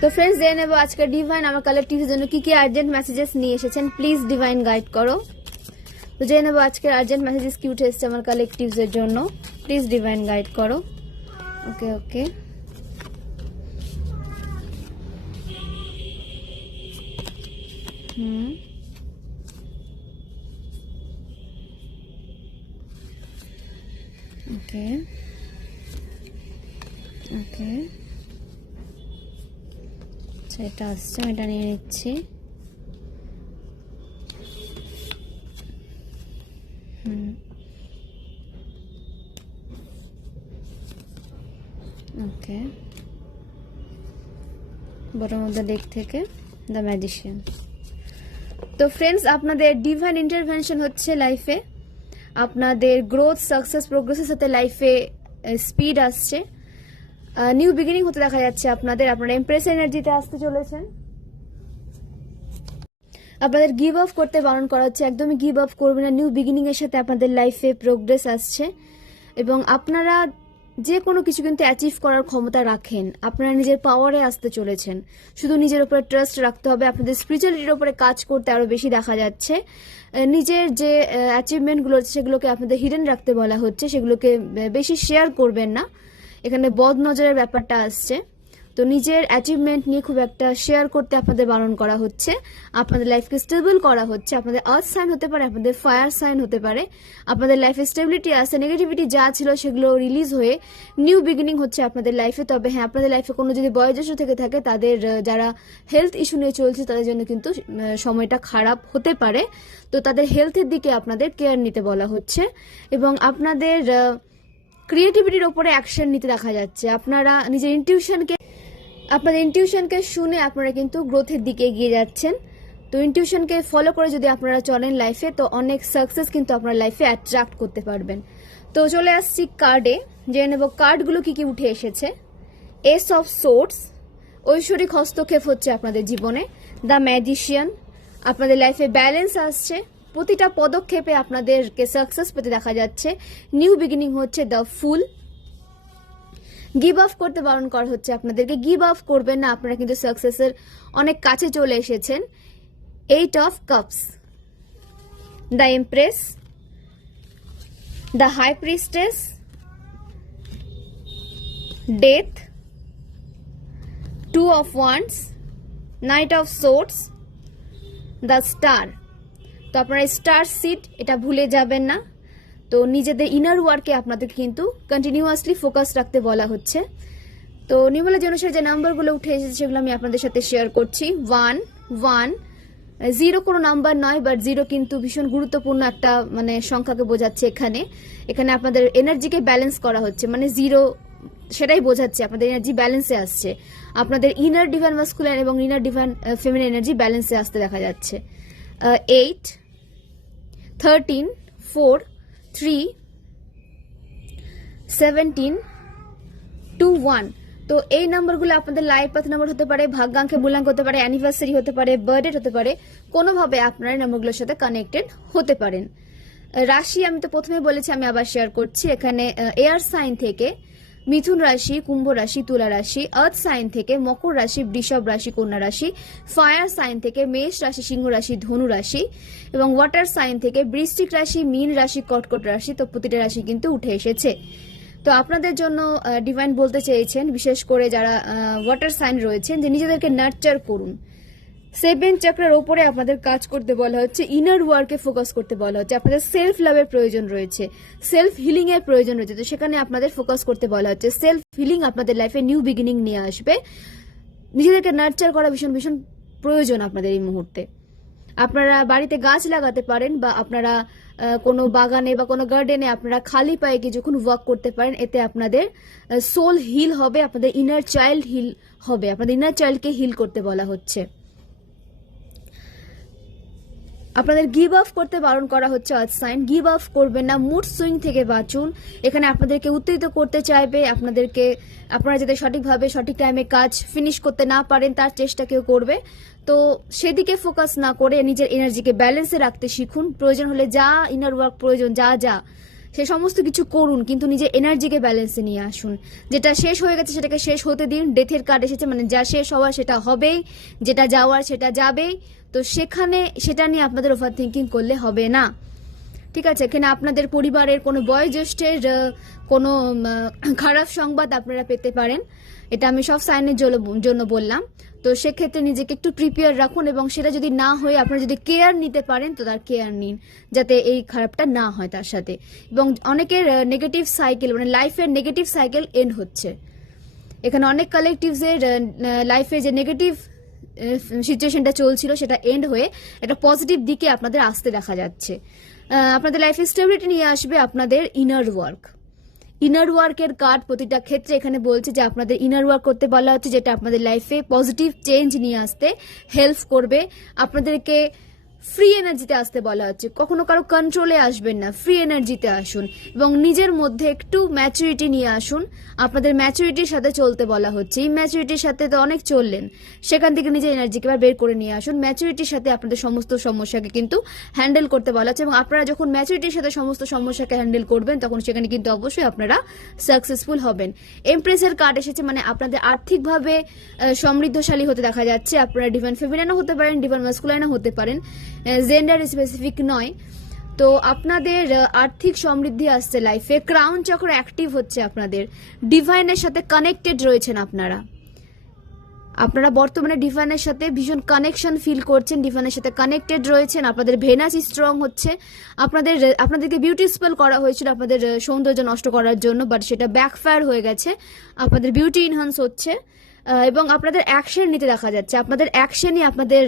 তো ফ্রেন্ডস, জেনে নেবো আজকে ডিভাইন আমার কালেকটিভের জন্য কি কি আর্জেন্ট মেসেজেস নিয়ে এসেছেন। প্লিজ ডিভাইন গাইড করো। তো জেনে নেবো আজকের আর্জেন্ট মেসেজেস কি উঠে এসেছে আমার কালেকটিভের জন্য। প্লিজ ডিভাইন গাইড করো। ওকে ওকে, ওকে ওকে, আচ্ছা এটা আসছে, আমি এটা নিয়ে নিচ্ছি। ওকে, বড় মধ্যে ডেক থেকে দ্য ম্যাজিশিয়ান। তো ফ্রেন্ডস, আপনাদের ডিভাইন ইন্টারভেনশন হচ্ছে লাইফে, আপনাদের গ্রোথ, সাকসেস, প্রোগ্রেসের সাথে লাইফে স্পিড আসছে, নিউ বিগিনিং হতে দেখা যাচ্ছে আপনাদের। আপনারা এমপ্রেস এনার্জিতে আসতে চলেছেন। আপনাদের গিভ আপ করতে বারণ করা হচ্ছে, একদমই গিভ আপ করবেন না। নিউ বিগিনিং এর সাথে আপনাদের লাইফে প্রোগ্রেস আসছে এবং আপনারা যে কোনো কিছু কিন্তু অ্যাচিভ করার ক্ষমতা রাখেন। আপনারা নিজের পাওয়ারে আসতে চলেছেন। শুধু নিজের উপরে ট্রাস্ট রাখতে হবে। আপনাদের স্পিরিচুয়ালিটির উপরে কাজ করতে আরো বেশি দেখা যাচ্ছে। নিজের যে অ্যাচিভমেন্টগুলো আছে সেগুলোকে আপনাদের হিডেন রাখতে বলা হচ্ছে, সেগুলোকে বেশি শেয়ার করবেন না। এখানে বদ নজরের ব্যাপারটা আসছে। তো নিজের অ্যাচিভমেন্ট নিয়ে খুব একটা শেয়ার করতে আপনাদের বারণ করা হচ্ছে। আপনাদের লাইফকে স্টেবল করা হচ্ছে। আপনাদের আর্থ সাইন হতে পারে, আপনাদের ফায়ার সাইন হতে পারে। আপনাদের লাইফে স্টেবিলিটি আসছে, নেগেটিভিটি যা ছিল সেগুলো রিলিজ হয়ে নিউ বিগিনিং হচ্ছে আপনাদের লাইফে। তবে হ্যাঁ, আপনাদের লাইফে কোনো যদি বয়োজ্যেষ্ঠ থেকে থাকে, তাদের যারা হেলথ ইস্যু নিয়ে চলছে তাদের জন্য কিন্তু সময়টা খারাপ হতে পারে। তো তাদের হেলথের দিকে আপনাদের কেয়ার নিতে বলা হচ্ছে এবং আপনাদের ক্রিয়েটিভিটির ওপরে অ্যাকশন নিতে দেখা যাচ্ছে। আপনারা নিজের আপনাদের ইনটিউশনকে শুনে আপনারা কিন্তু গ্রোথের দিকে এগিয়ে যাচ্ছেন। তো ইনটিউশনকে ফলো করে যদি আপনারা চলেন লাইফে, তো অনেক সাকসেস কিন্তু আপনার লাইফে অ্যাট্রাক্ট করতে পারবেন। তো চলে আসছি কার্ডে, জেনে নেব কার্ডগুলো কি কি উঠে এসেছে। এস অফ সোর্ডস, ঐশ্বরিক হস্তক্ষেপ হচ্ছে আপনাদের জীবনে। দ্য ম্যাজিশিয়ান, আপনাদের লাইফে ব্যালেন্স আসছে। প্রতিটা পদক্ষেপে আপনাদেরকে সাকসেস পেতে দেখা যাচ্ছে। নিউ বিগিনিং হচ্ছে। দ্য ফুল, গিভ আপ করতে বারণ করা হচ্ছে আপনাদেরকে। গিভ আপ করবেন না, আপনারা কিন্তু সাকসেসের অনেক কাছে চলে এসেছেন। Eight of cups, the empress, the high priestess, death, two of wands, knight of swords, the star. তো আপনারা স্টার সিড এটা ভুলে যাবেন না। তো নিজেদের ইনার ওয়ার্কে আপনাদের কিন্তু কন্টিনিউয়াসলি ফোকাস রাখতে বলা হচ্ছে। তো নিউমেরোলজি অনুসারে যে নাম্বারগুলো উঠে এসেছে সেগুলো আমি আপনাদের সাথে শেয়ার করছি। 1 1 0 কোনো নাম্বার নয়, বাট 0 কিন্তু ভীষণ গুরুত্বপূর্ণ একটা সংখ্যাকে বোঝাচ্ছে। এখানে আপনাদের এনার্জিকে ব্যালেন্স করা হচ্ছে, 0 সেটাই বোঝাচ্ছে আপনাদের এনার্জি ব্যালেন্সে আসছে। আপনাদের ইনার ডিভাইন মাস্কুলাইন এবং ইনার ডিভাইন ফেমিনিন এনার্জি ব্যালেন্সে আসতে দেখা যাচ্ছে। 8 13 4 3 17 2 1। তো এই নাম্বারগুলো আপনাদের লাইফ পাথ নাম্বার হতে পারে, ভাগ্যাঙ্কে মূল্যাঙ্ক হতে পারে, অ্যানিভার্সারি হতে পারে, বার্থডে হতে পারে। কোনোভাবে আপনারা এই নাম্বারগুলোর সাথে কানেক্টেড হতে পারেন। রাশি আমি তো প্রথমে বলেছি, আমি আবার শেয়ার করছি। এখানে এয়ার সাইন থেকে মিথুন রাশি, কুম্ভ রাশি, তুলা রাশি। আর্থ সাইন থেকে মকর রাশি, বৃষভ রাশি, কন্যা রাশি। ফায়ার সাইন থেকে মেষ রাশি, সিংহ রাশি, ধনু রাশি। এবং ওয়াটার সাইন থেকে বৃশ্চিক রাশি, মীন রাশি, কর্কট রাশি। তো প্রতিটা রাশি কিন্তু উঠে এসেছে। তো আপনাদের জন্য ডিভাইন বলতে চেয়েছেন, বিশেষ করে যারা ওয়াটার সাইন রয়েছেন, যে নিজেদেরকে নার্চার করুন। 7 চক্রের ওপরে আপনাদের কাজ করতে বলা হচ্ছে, ইনার ওয়ার্কে ফোকাস করতে বলা হচ্ছে। আপনাদের সেলফ লাভের প্রয়োজন রয়েছে, সেলফ হিলিং এর প্রয়োজন রয়েছে। তো সেখানে আপনাদের ফোকাস করতে বলা হচ্ছে। সেলফ হিলিং আপনাদের লাইফে নিউ বিগিনিং নিয়ে আসবে। নিজেদেরকে নার্চার করা ভীষণ ভীষণ প্রয়োজন আপনাদের এই মুহূর্তে। আপনারা বাড়িতে গাছ লাগাতে পারেন, বা আপনারা কোনো বাগানে বা কোনো গার্ডেনে আপনারা খালি পায়ে কিছুক্ষণ ওয়াক করতে পারেন। এতে আপনাদের সোল হিল হবে, আপনাদের ইনার চাইল্ড হিল হবে। আপনাদের ইনার চাইল্ডকে হিল করতে বলা হচ্ছে। আপনাদের গিভ আপ করতে বারণ করা হচ্ছে আর্থ সাইন। গিভ আপ করবেন না, মুড সুইং থেকে বাঁচুন। এখানে আপনাদেরকে উত্তেজিত করতে চাইবে, আপনারা যাতে সঠিকভাবে সঠিক টাইমে কাজ ফিনিশ করতে না পারেন তার চেষ্টা কেউ করবে। তো সেদিকে ফোকাস না করে নিজের এনার্জিকে ব্যালেন্সে রাখতে শিখুন। প্রয়োজন হলে যা ইনার ওয়ার্ক প্রয়োজন, যা সে সমস্ত কিছু করুন, কিন্তু নিজের এনার্জিকে ব্যালেন্সে নিয়ে আসুন। যেটা শেষ হয়ে গেছে সেটাকে শেষ হতে দিন। ডেথের কার্ড এসেছে, মানে যা শেষ হওয়ার সেটা হবেই, যেটা যাওয়ার সেটা যাবেই। তো সেখানে সেটা নিয়ে আপনাদের ওভার থিঙ্কিং করলে হবে না, ঠিক আছে? এখানে আপনাদের পরিবারের কোনো বয়োজ্যেষ্ঠের কোনো খারাপ সংবাদ আপনারা পেতে পারেন, এটা আমি সব সাইনের জন্য বললাম। তো সেক্ষেত্রে নিজেকে একটু প্রিপেয়ার রাখুন, এবং সেটা যদি না হয়ে আপনারা যদি কেয়ার নিতে পারেন তো তার কেয়ার নিন, যাতে এই খারাপটা না হয় তার সাথে। এবং অনেকের নেগেটিভ সাইকেল, মানে লাইফের নেগেটিভ সাইকেল এন্ড হচ্ছে। এখানে অনেক কালেকটিভসের লাইফে যে নেগেটিভ সিচুয়েশনটা চলছিল সেটা এন্ড হয়ে একটা পজিটিভ দিকে আপনাদের আসতে দেখা যাচ্ছে। আপনাদের লাইফে স্টেবিলিটি নিয়ে আসবে আপনাদের ইনার ওয়ার্ক। ইনার ওয়ার্কের কার্ড প্রতিটা ক্ষেত্রে এখানে বলছে যে আপনাদের ইনার ওয়ার্ক করতে বলা হচ্ছে, যেটা আপনাদের লাইফে পজিটিভ চেঞ্জ নিয়ে আসতে হেল্প করবে। আপনাদেরকে ফ্রি এনার্জিতে আসতে বলা হচ্ছে, কখনো কারো কন্ট্রোলে আসবেন না, ফ্রি এনার্জিতে আসুন এবং নিজের মধ্যে একটু ম্যাচুরিটি নিয়ে আসুন। আপনাদের ম্যাচুরিটির সাথে চলতে বলা হচ্ছে। এই ম্যাচুরিটির সাথে তো অনেক চললেন, সেখান থেকে নিজের এনার্জিকে এবার বের করে নিয়ে আসুন। ম্যাচুরিটির সাথে আপনাদের সমস্ত সমস্যাকে কিন্তু হ্যান্ডেল করতে বলা হচ্ছে, এবং আপনারা যখন ম্যাচুরিটির সাথে সমস্ত সমস্যাকে হ্যান্ডেল করবেন তখন সেখানে কিন্তু অবশ্যই আপনারা সাকসেসফুল হবেন। এমপ্রেসের কার্ড এসেছে, মানে আপনাদের আর্থিকভাবে সমৃদ্ধশালী হতে দেখা যাচ্ছে। আপনারা ডিভাইন ফেমিনাইনও হতে পারেন, ডিভাইন মাস্কুলাইনও হতে পারেন, জেন্ডার স্পেসিফিক নয়। তো আপনাদের আর্থিক সমৃদ্ধি আসছে লাইফে। ক্রাউন চক্র অ্যাক্টিভ হচ্ছে, আপনাদের ডিভাইনের সাথে কানেক্টেড রয়েছেন আপনারা বর্তমানে ডিভাইনের সাথে ভীষণ কানেকশন ফিল করছেন, ডিভাইনের সাথে কানেক্টেড রয়েছেন। আপনাদের ভেনাস স্ট্রং হচ্ছে। আপনাদেরকে বিউটি স্পেল করা হয়েছিল আপনাদের সৌন্দর্য নষ্ট করার জন্য, বাট সেটা ব্যাকফায়ার হয়ে গেছে। আপনাদের বিউটি ইনহান্স হচ্ছে এবং আপনাদের অ্যাকশন নিতে দেখা যাচ্ছে। আপনাদের অ্যাকশনই আপনাদের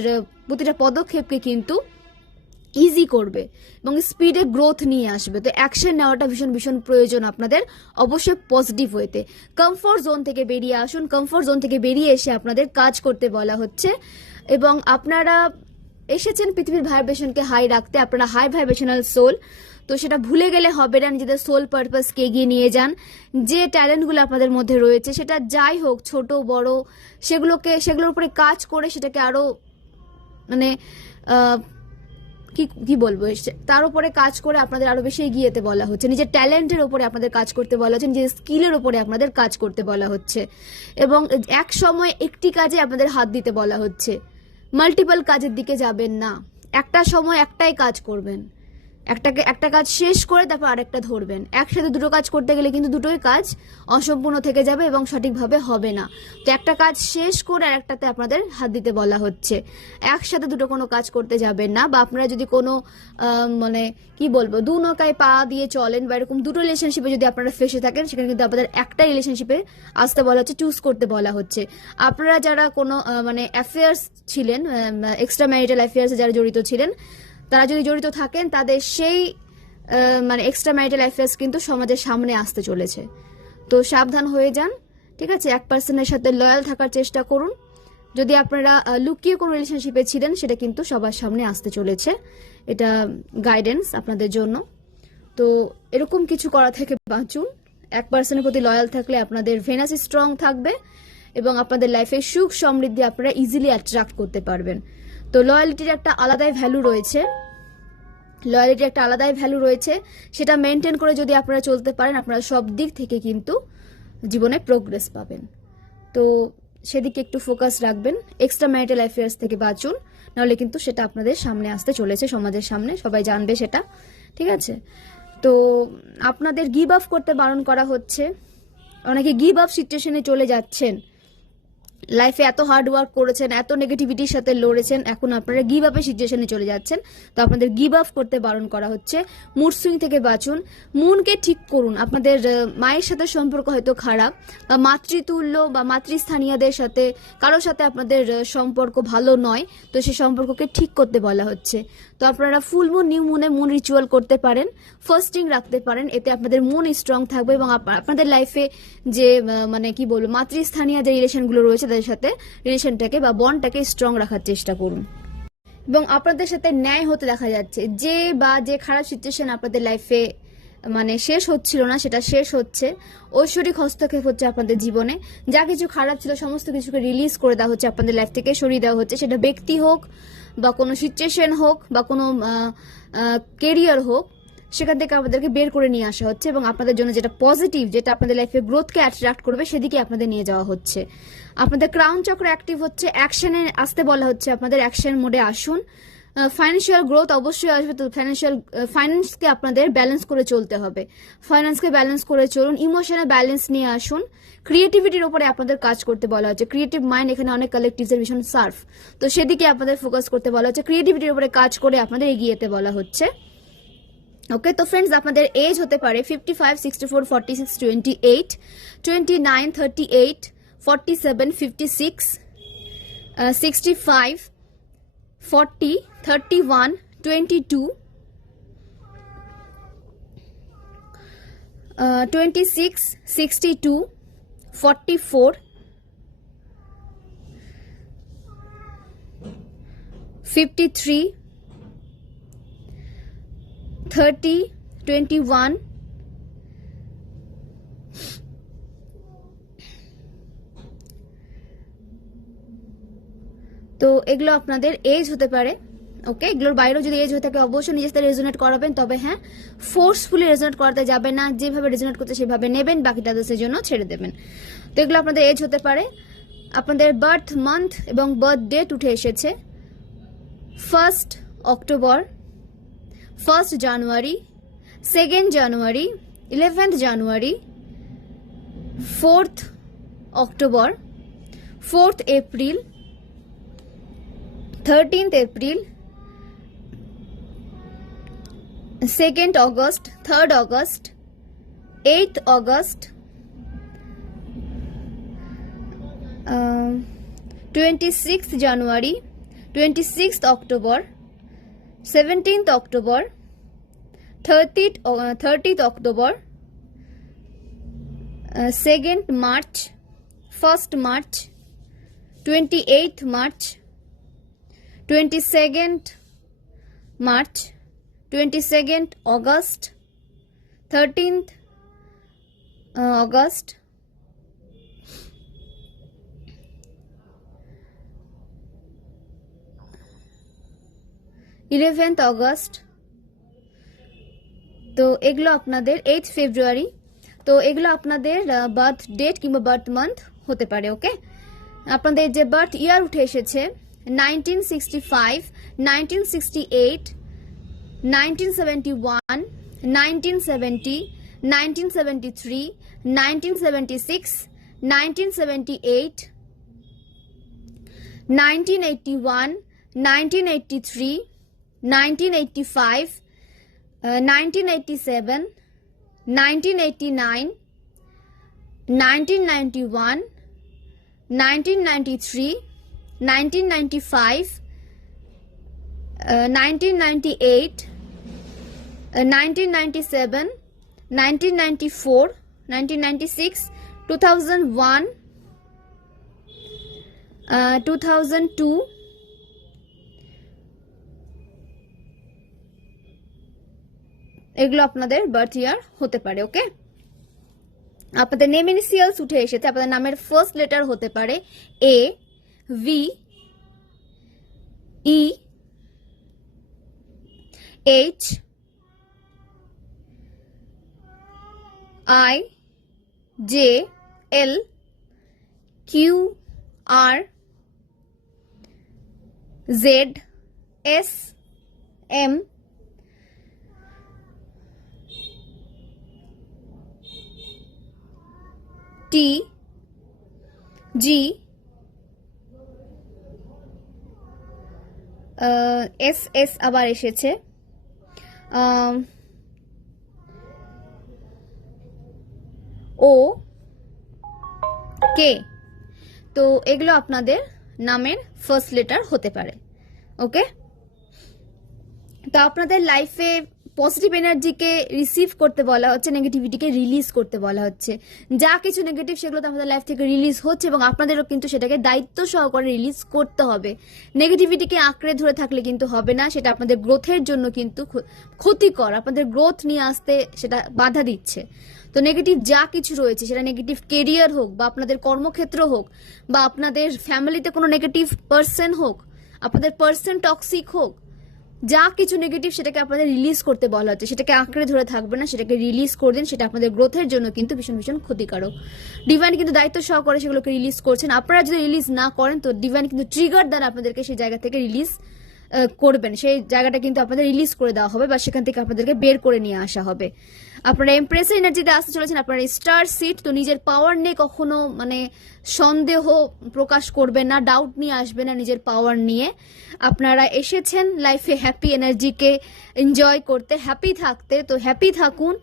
প্রতিটা পদক্ষেপকে কিন্তু ইজি করবে এবং স্পিডে গ্রোথ নিয়ে আসবে। তো অ্যাকশন নেওয়াটা ভীষণ ভীষণ প্রয়োজন আপনাদের, অবশ্যই পজিটিভ হইতে। কমফোর্ট জোন থেকে বেরিয়ে আসুন। কমফোর্ট জোন থেকে বেরিয়ে এসে আপনাদের কাজ করতে বলা হচ্ছে, এবং আপনারা এসেছেন পৃথিবীর ভাইব্রেশনকে হাই রাখতে। আপনারা হাই ভাইব্রেশনাল সোল, তো সেটা ভুলে গেলে হবে না। নিজেদের সোল পারপাসকে এগিয়ে নিয়ে যান। যে ট্যালেন্টগুলো আপনাদের মধ্যে রয়েছে, সেটা যাই হোক ছোট বড়, সেগুলোর উপরে কাজ করে সেটাকে আরো মানে কি বলবো, তার উপরে কাজ করে আপনাদের আরো বেশি এগিয়ে যেতে বলা হচ্ছে। নিজের ট্যালেন্টের উপরে আপনাদের কাজ করতে বলা হচ্ছে, নিজের স্কিলের উপরে আপনাদের কাজ করতে বলা হচ্ছে, এবং এক সময় একটি কাজে আপনাদের হাত দিতে বলা হচ্ছে। মাল্টিপল কাজের দিকে যাবেন না, একটা সময় একটাই কাজ করবেন। একটা কাজ শেষ করে তারপর আরেকটা ধরবেন। একসাথে দুটো কাজ করতে গেলে কিন্তু দুটোই কাজ অসম্পূর্ণ থেকে যাবে এবং সঠিকভাবে হবে না। তো একটা কাজ শেষ করে আরেকটাতে আপনাদের হাত দিতে বলা হচ্ছে। একসাথে দুটো কোনো কাজ করতে যাবেন না। বা আপনারা যদি কোনো মানে কি বলবো, দু নৌকায় পা দিয়ে চলেন বা এরকম দুটো রিলেশনশিপে যদি আপনারা ফেসে থাকেন, সেখানে কিন্তু আপনাদের একটা রিলেশনশিপে আসতে বলা হচ্ছে, চুজ করতে বলা হচ্ছে। আপনারা যারা কোনো মানে অ্যাফেয়ার্স ছিলেন, এক্সট্রা ম্যারিটাল অ্যাফেয়ার্সে যারা জড়িত ছিলেন, তারা যদি জড়িত থাকেন, তাদের সেই মানে এক্সট্রা ম্যারিটাল অ্যাফেয়ার্স কিন্তু সমাজের সামনে আসতে চলেছে। তো সাবধান হয়ে যান, ঠিক আছে? এক পার্সনের সাথে লয়াল থাকার চেষ্টা করুন। যদি আপনারা লুকিয়ে কোনো রিলেশনশিপে ছিলেন, সেটা কিন্তু সবার সামনে আসতে চলেছে। এটা গাইডেন্স আপনাদের জন্য। তো এরকম কিছু করা থেকে বাঁচুন। এক পার্সনের প্রতি লয়াল থাকলে আপনাদের ভেনাস স্ট্রং থাকবে এবং আপনাদের লাইফে সুখ সমৃদ্ধি আপনারা ইজিলি অ্যাট্রাক্ট করতে পারবেন। তো লয়ালিটির একটা আলাদাই ভ্যালু রয়েছে, সেটা মেনটেন করে যদি আপনারা চলতে পারেন, আপনারা সব দিক থেকে কিন্তু জীবনে প্রোগ্রেস পাবেন। তো সেদিকে একটু ফোকাস রাখবেন। এক্সট্রা ম্যারিটাল অ্যাফেয়ার্স থেকে বাঁচুন, নাহলে কিন্তু সেটা আপনাদের সামনে আসতে চলেছে, সমাজের সামনে সবাই জানবে সেটা, ঠিক আছে? তো আপনাদের গিভ আপ করতে বারণ করা হচ্ছে। অনেকে গিভ আপ সিচুয়েশনে চলে যাচ্ছেন। লাইফে এত হার্ড ওয়ার্ক করেছেন, এত নেগেটিভিটির সাথে লড়েছেন, এখন আপনারা গিভ আপের সিচুয়েশনে চলে যাচ্ছেন। তো আপনাদের গিভ আপ করতে বারণ করা হচ্ছে। মুড সুইং থেকে বাঁচুন। মনকে ঠিক করুন। আপনাদের মায়ের সাথে সম্পর্ক হয়তো খারাপ, বা মাতৃতুল্য বা মাতৃস্থানীয়দের সাথে কারোর সাথে আপনাদের সম্পর্ক ভালো নয়, তো সেই সম্পর্ককে ঠিক করতে বলা হচ্ছে। তো আপনারা ফুল মুন, নিউ মুনে মুন রিচুয়াল করতে পারেন, ফাস্টিং রাখতে পারেন। এতে আপনাদের মন স্ট্রং থাকবে এবং আপনাদের লাইফে যে মানে কি বলবো, মাতৃস্থানীয় যে রিলেশনগুলো রয়েছে তাদের সাথে রিলেশনটাকে বা বন্ডটাকে স্ট্রং রাখার চেষ্টা করুন। এবং আপনাদের সাথে ন্যায় হতে দেখা যাচ্ছে। যে খারাপ সিচুয়েশন আপনাদের লাইফে মানে শেষ হচ্ছিল না, সেটা শেষ হচ্ছে। ঐশ্বরিক হস্তক্ষেপ হচ্ছে আপনাদের জীবনে। যা কিছু খারাপ ছিল সমস্ত কিছুকে রিলিজ করে দেওয়া হচ্ছে, আপনাদের লাইফ থেকে সরিয়ে দেওয়া হচ্ছে। সেটা ব্যক্তি হোক বা কোনো সিচুয়েশন হোক বা কোনো কেরিয়ার হোক, সেখান থেকে আমাদেরকে বের করে নিয়ে আসা হচ্ছে এবং আপনাদের জন্য যেটা পজিটিভ, যেটা আপনাদের লাইফে গ্রোথকে অ্যাট্রাক্ট করবে সেদিকে আপনাদের নিয়ে যাওয়া হচ্ছে। আপনাদের ক্রাউন চক্র অ্যাক্টিভ হচ্ছে, অ্যাকশনে আসতে বলা হচ্ছে, আপনাদের অ্যাকশন মোডে আসুন। ফাইন্যান্সিয়াল গ্রোথ অবশ্যই আসবে, তো ফাইন্যান্সকে আপনাদের ব্যালেন্স করে চলতে হবে, ফাইন্যান্সকে ব্যালেন্স করে চলুন, ইমোশনে ব্যালেন্স নিয়ে আসুন। ক্রিয়েটিভিটির উপরে আপনাদের কাজ করতে বলা হচ্ছে, ক্রিয়েটিভ মাইন্ড এখানে অনেক কালেক্টিভসের ভীষণ সার্ফ, তো সেদিকে আপনাদের ফোকাস করতে বলা হচ্ছে, ক্রিয়েটিভিটির উপরে কাজ করে আপনাদের এগিয়ে যেতে বলা হচ্ছে। ওকে, তো ফ্রেন্ডস আপনাদের এজ হতে পারে 55, 64, 46, 28, 29, 38, 47, 56, 65, 40, 31, 22, 26, 62, 44, 53, 30, 21, তো এগুলো আপনাদের এজ হতে পারে। ওকে, এগুলোর বাইরেও যদি এজ হয়ে থাকে অবশ্যই নিজের সাথে রেজোনেট করাবেন, তবে হ্যাঁ ফোর্সফুলি রেজোনেট করাতে যাবে না, যেভাবে রেজোনেট করতে সেভাবে নেবেন, বাকিটা তাদের জন্য ছেড়ে দেবেন। তো এগুলো আপনাদের এজ হতে পারে। আপনাদের বার্থ মান্থ এবং বার্থ ডেট উঠে এসেছে 1 অক্টোবর, 1 জানুয়ারি, 2 জানুয়ারি, 11 জানুয়ারি, 4 October, 4 April, 13 April, 2 August, 3 August, 8 August, 26 জানুয়ারি, 26 October, 17 October, 30 October, 2 March, 1 March, 28 March, 22 March, 22 August, 13 August, 11 August. তো এগুলো আপনাদের 8 ফেব্রুয়ারি। তো এগুলো আপনাদের বার্থ ডেট কিংবা বার্থ মান্থ হতে পারে। ওকে, আপনাদের যে বার্থ ইয়ার উঠে এসেছে 1965, 1968, 1971, 1970, 1973, 1976, 1978, 1981, 1983, 1985, 1987, 1989, 1991, 1993, 1995, 1998, 1997, 1994, 1996, 2001, 2002, এগুলো আপনাদের বার্থ ইয়ার হতে পারে। ওকে, আপনাদের নেম ইনিশিয়ালস উঠে এসেছে, আপনাদের নামের ফার্স্ট লেটার হতে পারে A, V, E, H, I, J, L, Q, R, Z, S, M, T, G, S S আবার এসেছে, ও, কে। তো এগুলো আপনাদের নামের ফার্স্ট লেটার হতে পারে। ওকে, তো আপনাদের লাইফে পজিটিভ এনার্জিকে রিসিভ করতে বলা হচ্ছে, নেগেটিভিটিকে রিলিজ করতে বলা হচ্ছে। যা কিছু নেগেটিভ সেগুলো তো আমাদের লাইফ থেকে রিলিজ হচ্ছে এবং আপনাদেরও কিন্তু সেটাকে দায়িত্ব সহকারে রিলিজ করতে হবে। নেগেটিভিটিকে আঁকড়ে ধরে থাকলে কিন্তু হবে না, সেটা আপনাদের গ্রোথের জন্য কিন্তু ক্ষতিকর, আপনাদের গ্রোথ নিয়ে আসতে সেটা বাধা দিচ্ছে। তো নেগেটিভ যা কিছু রয়েছে, সেটা নেগেটিভ কেরিয়ার হোক বা আপনাদের কর্মক্ষেত্র হোক বা আপনাদের ফ্যামিলিতে কোনো নেগেটিভ পার্সন হোক, আপনাদের পার্সন টক্সিক হোক, যা কিছু নেগেটিভ সেটাকে আপনাদের রিলিজ করতে বলা হচ্ছে, সেটাকে আঁকড়ে ধরে থাকবে না, সেটাকে রিলিজ করে দিন। সেটা আপনাদের গ্রোথের জন্য কিন্তু ভীষণ ভীষণ ক্ষতিকারক। ডিভাইন কিন্তু দায়িত্ব সহকারে সেগুলোকে রিলিজ করছেন। আপনারা যদি রিলিজ না করেন তো ডিভাইন কিন্তু ট্রিগার দ্বারা আপনাদেরকে সেই জায়গা থেকে রিলিজ করবেন, সেই জায়গাটা কিন্তু আপনাদের রিলিজ করে দেওয়া হবে বা সেখান থেকে আপনাদেরকে বের করে নিয়ে আসা হবে। আপনারা এমপ্রেসের এনার্জিতে আসতে চলেছেন, আপনারা স্টার সিট। তো নিজের পাওয়ার নিয়ে কখনো মানে সন্দেহ প্রকাশ করবেন না, ডাউট নিয়ে আসবেন না নিজের পাওয়ার নিয়ে। আপনারা এসেছেন লাইফে হ্যাপি এনার্জিকে এনজয় করতে, হ্যাপি থাকতে। তো হ্যাপি থাকুন,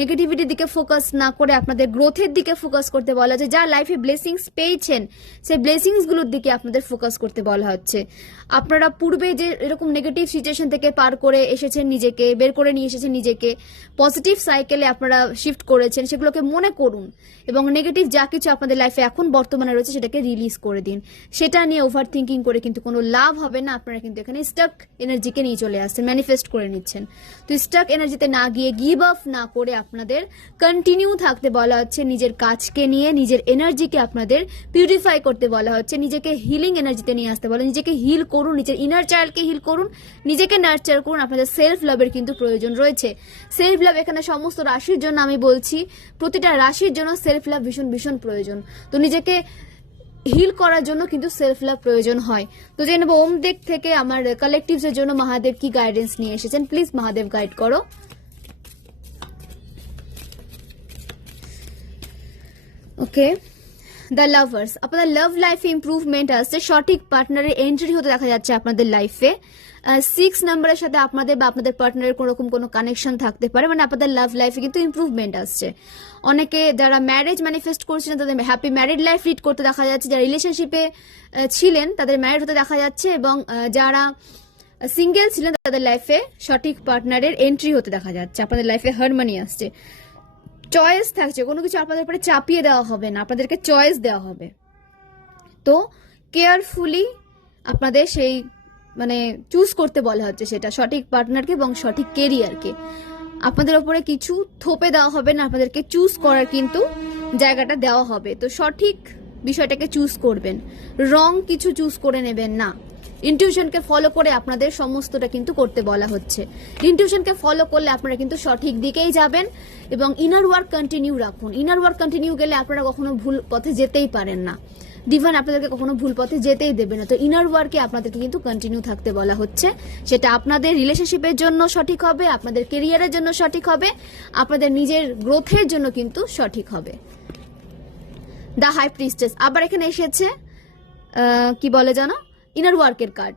নেগেটিভিটির দিকে ফোকাস না করে আপনাদের গ্রোথের দিকে ফোকাস করতে বলা হচ্ছে। যা লাইফে ব্লেসিংস পেয়েছেন সেই ব্লেসিংসগুলোর দিকে আপনাদের ফোকাস করতে বলা হচ্ছে। আপনারা পূর্বে যে এরকম নেগেটিভ সিচুয়েশন থেকে পার করে এসেছেন, নিজেকে বের করে নিয়ে এসেছেন, নিজেকে পজিটিভ সাইকেলে আপনারা শিফট করেছেন, সেগুলোকে মনে করুন এবং নেগেটিভ যা কিছু আপনাদের লাইফে এখন বর্তমানে রয়েছে সেটাকে রিলিজ করে দিন। সেটা নিয়ে ওভার থিঙ্কিং করে কিন্তু কোনো লাভ হবে না। আপনারা কিন্তু এখানে স্টাক এনার্জিকে নিয়ে চলে আসছেন, ম্যানিফেস্ট করে নিচ্ছেন। তো স্টাক এনার্জিতে না গিয়ে গিভ আপ না করে আপনাদের কন্টিনিউ থাকতে বলা হচ্ছে। নিজের কাজকে নিয়ে নিজের এনার্জিকে আপনাদের পিউরিফাই করতে বলা হচ্ছে, নিজেকে হিলিং এনার্জিতে নিয়ে আসতে বলা, নিজেকে হিল করুন, নিজের ইনার চাইল্ডকে হিল করুন, নিজেকে নার্চার করুন। আপনাদের সেলফ লাভের কিন্তু প্রয়োজন রয়েছে। সেলফ লাভ এখানে সমস্ত রাশির জন্য আমি বলছি, প্রতিটা রাশির জন্য সেলফ লাভ ভীষণ ভীষণ প্রয়োজন। তো নিজেকে হিল করার জন্য কিন্তু সেলফ লাভ প্রয়োজন হয়। তো জেনে নেব ওম দেখ থেকে আমার কালেকটিভসের জন্য মহাদেব কি গাইডেন্স নিয়ে এসেছেন। প্লিজ মহাদেব গাইড করো। ওকে, দ্য লাভার্স, আপনাদের লাভ লাইফে ইমপ্রুভমেন্ট আসছে, সঠিক পার্টনারের এন্ট্রি হতে দেখা যাচ্ছে আপনাদের লাইফে। 6 নাম্বারের সাথে আপনাদের বা আপনাদের পার্টনারের কোনোরকম কোনো কানেকশন থাকতে পারে, মানে আপনাদের লাভ লাইফে কিন্তু ইমপ্রুভমেন্ট আসছে। অনেকে যারা ম্যারেজ ম্যানিফেস্ট করছিলেন তাদের হ্যাপি ম্যারিড লাইফ লিড করতে দেখা যাচ্ছে, যারা রিলেশনশিপে ছিলেন তাদের ম্যারিড হতে দেখা যাচ্ছে, এবং যারা সিঙ্গেল ছিলেন তাদের লাইফে সঠিক পার্টনারের এন্ট্রি হতে দেখা যাচ্ছে। আপনাদের লাইফে হারমোনি আসছে, চয়েস থাকছে, কোনো কিছু আপনাদের উপরে চাপিয়ে দেওয়া হবে না, আপনাদেরকে চয়েস দেওয়া হবে। তো কেয়ারফুলি আপনাদের সেই মানে চুজ করতে বলা হচ্ছে, সেটা সঠিক পার্টনারকে এবং সঠিক কেরিয়ারকে। আপনাদের উপরে কিছু থোপে দেওয়া হবে না, আপনাদেরকে চুজ করার কিন্তু জায়গাটা দেওয়া হবে। তো সঠিক বিষয়টাকে চুজ করবেন, রং কিছু চুজ করে নেবেন না। ইনটিউশনকে ফলো করে আপনাদের সমস্তটা কিন্তু করতে বলা হচ্ছে। ইনটিউশনকে ফলো করলে আপনারা কিন্তু সঠিক দিকেই যাবেন এবং ইনার ওয়ার্ক কন্টিনিউ রাখুন। ইনার ওয়ার্ক কন্টিনিউ গেলে আপনারা কখনো ভুল পথে যেতেই পারেন না, ডিভাইন আপনাদেরকে কখনো ভুল পথে যেতেই দেবে না। তো ইনার ওয়ার্কে আপনাদেরকে কিন্তু কন্টিনিউ থাকতে বলা হচ্ছে। সেটা আপনাদের রিলেশনশিপের জন্য সঠিক হবে, আপনাদের কেরিয়ারের জন্য সঠিক হবে, আপনাদের নিজের গ্রোথের জন্য কিন্তু সঠিক হবে। দ্য হাই প্রিস্টেস আবার এখানে এসেছে, কি বলে জানো, ইনার ওয়ার্কের কার্ড।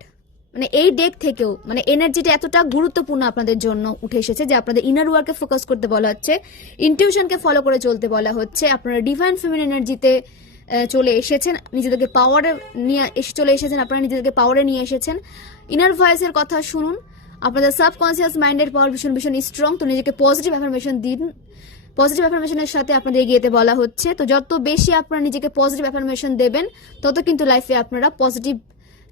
মানে এই ডেক থেকেও মানে এনার্জিটা এতটা গুরুত্বপূর্ণ আপনাদের জন্য উঠে এসেছে যে আপনাদের ইনার ওয়ার্কে ফোকাস করতে বলা হচ্ছে, ইনটিউশনকে ফলো করে চলতে বলা হচ্ছে। আপনারা ডিভাইন ফিমেনিন এনার্জিতে চলে এসেছেন, নিজেদেরকে পাওয়ারে নিয়ে চলে এসেছেন, আপনারা নিজেদেরকে পাওয়ারে নিয়ে এসেছেন। ইনার ভয়েসের কথা শুনুন, আপনাদের সাবকনসিয়াস মাইন্ডের পাওয়ার ভীষণ ভীষণ স্ট্রং। তো নিজেকে পজিটিভ অ্যাফার্মেশন দিন, পজিটিভ অ্যাফার্মেশনের সাথে আপনাদের এগিয়ে যেতে বলা হচ্ছে। তো যত বেশি আপনারা নিজেকে পজিটিভ অ্যাফার্মেশন দেবেন তত কিন্তু লাইফে আপনারা পজিটিভ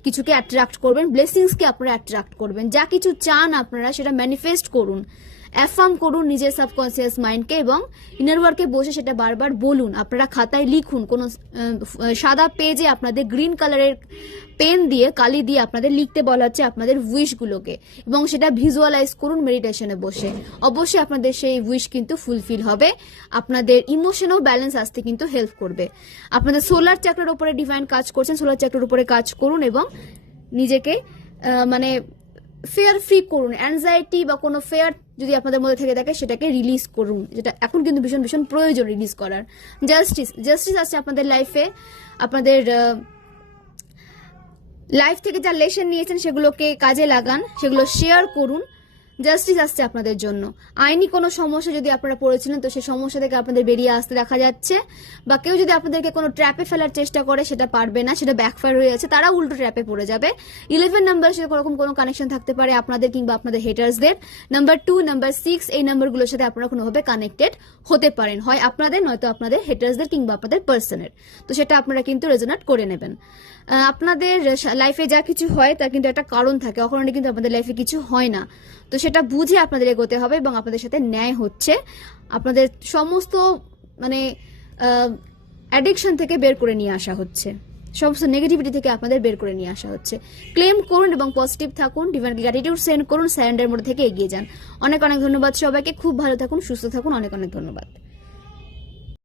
কিছুকে অ্যাট্রাক্ট করবেন, ব্লেসিংসকে আপনারা অ্যাট্রাক্ট করবেন। যা কিছু চান আপনারা সেটা ম্যানিফেস্ট করুন, অ্যাফার্ম করুন নিজের সাবকনসিয়াস মাইন্ডকে এবং ইনার ওয়ার্কে বসে সেটা বারবার বলুন। আপনারা খাতায় লিখুন, কোনো সাদা পেজে আপনাদের গ্রিন কালারের পেন দিয়ে কালি দিয়ে আপনাদের লিখতে বলা হচ্ছে আপনাদের উইশগুলোকে, এবং সেটা ভিজুয়ালাইজ করুন মেডিটেশনে বসে। অবশ্যই আপনাদের সেই উইশ কিন্তু ফুলফিল হবে, আপনাদের ইমোশনাল ব্যালেন্স আসতে কিন্তু হেল্প করবে। আপনাদের সোলার চাক্রার উপরে ডিভাইন কাজ করছেন, সোলার চাক্রার উপরে কাজ করুন এবং নিজেকে মানে ফেয়ার ফ্রি করুন। অ্যাংজাইটি বা কোনো ফেয়ার যদি আপনাদের মধ্যে থেকে থাকে সেটাকে রিলিজ করুন, যেটা এখন কিন্তু ভীষণ ভীষণ প্রয়োজন রিলিজ করার। জাস্টিস, জাস্টিস আছে আপনাদের লাইফে। আপনাদের লাইফ থেকে যা লেসন নিয়েছেন সেগুলোকে কাজে লাগান, সেগুলো শেয়ার করুন। জাস্টিস আসছে আপনাদের জন্য। আইনি কোনো সমস্যা যদি আপনারা পড়েছিলেন তো সেই সমস্যা থেকে আপনাদের বেরিয়ে আসতে দেখা যাচ্ছে, বা কেউ যদি আপনাদেরকে কোনো ট্র্যাপে ফেলার চেষ্টা করে সেটা পারবে না, সেটা ব্যাকফায়ার হয়ে যাচ্ছে, তারা উল্টো ট্র্যাপে পড়ে যাবে। 11 নাম্বারের সাথে কোনোরকম কোনো কানেকশন থাকতে পারে আপনাদের কিংবা আপনাদের হেটার্সদের। নাম্বার 2, নাম্বার 6 এই নাম্বারগুলোর সাথে আপনারা কোনোভাবে কানেক্টেড হতে পারেন, হয় আপনাদের নয়তো আপনাদের হেটার্সদের কিংবা আপনাদের পার্সনের। তো সেটা আপনারা কিন্তু রেজোনেট করে নেবেন। আপনাদের লাইফে যা কিছু হয় তার কিন্তু একটা কারণ থাকে, অকারণে কিন্তু আপনাদের লাইফে কিছু হয় না। তো সেটা বুঝে আপনাদের এগোতে হবে এবং আপনাদের সাথে ন্যায় হচ্ছে। আপনাদের সমস্ত মানে অ্যাডিকশন থেকে বের করে নিয়ে আসা হচ্ছে। সমস্ত নেগেটিভিটি থেকে আপনাদের বের করে নিয়ে আসা হচ্ছে। ক্লেম করুন এবং পজিটিভ থাকুন, ডিভাইনকে গ্র্যাটিটিউড সেন্ড করুন, সারেন্ডার মধ্যে থেকে এগিয়ে যান। অনেক অনেক ধন্যবাদ সবাইকে, খুব ভালো থাকুন, সুস্থ থাকুন, অনেক অনেক ধন্যবাদ।